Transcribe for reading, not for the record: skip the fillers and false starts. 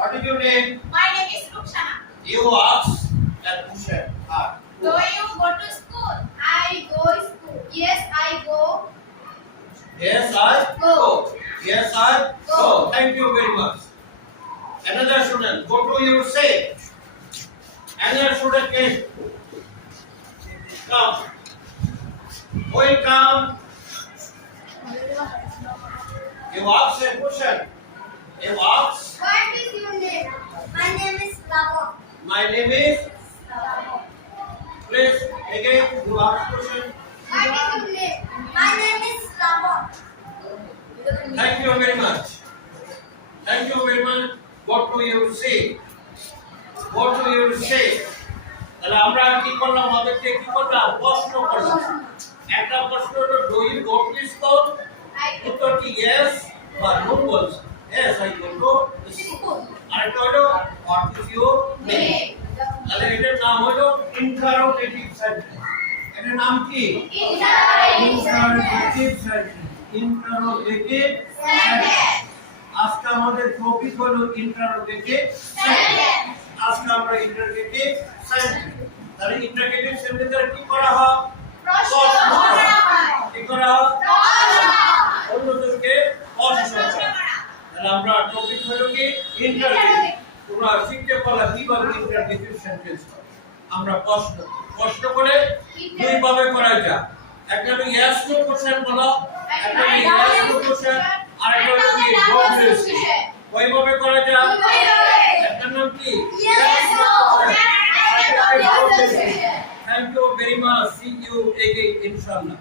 What is your name? My name is Rukshana. You ask that question. Do you go to school? I go school. Yes, I go. Yes, I go. Yes, I go. Thank you very much. Another student, go to your say. Another student can come. Welcome. You ask a question. You ask. What is your name? My name is Lavo. My name is. Please again. You ask question. What is your name? My name is Lavo. Thank you very much. Thank you very much. What do you say? What do you say? তাহলে আমরা কি করলাম আমাদেরকে কি করলাম প্রশ্ন করলাম একটা প্রশ্ন হলো do you go to school উত্তর কি ইয়েস বা নো বলছ yes I go to school আরেকটা হলো হোয়াট ইজ ইউর নেম তাহলে এটার নাম হলো ইন্টারোগেটিভ সেন্টেন্স এটার নাম কি ইন্টারোগেটিভ সেন্টেন্স ইন্টারোগেটিভ সেন্টেন্স আজকে আমাদের টপিক হলো ইন্টারোগেটিভ সেন্টেন্স আজকে আমরা ইন্টারোগেটিভ সেন্টেন্স তাহলে ইন্টারোগেটিভ সেন্টেন্সের কি করা হয় প্রশ্ন করা হয়। কি করা হয় প্রশ্ন অন্যদেরকে প্রশ্ন করা তাহলে আমরা টপিক হলো কি ইন্টারোগেটিভ তোমরা শিখতে পারলা কিভাবে ইন্টারোগেটিভ সেন্টেন্স আমরা প্রশ্ন করে দুই ভাবে করা যায় একটা হলো ইয়েস নো কোশ্চেন বলো একটা হলো ইয়েস নো কোশ্চেন আর একটা হলো কি ডোন্ট কোশ্চেন ওইভাবে করা যায় একটা নাম কি Yes, no. Thank you very much. See you again, inshallah.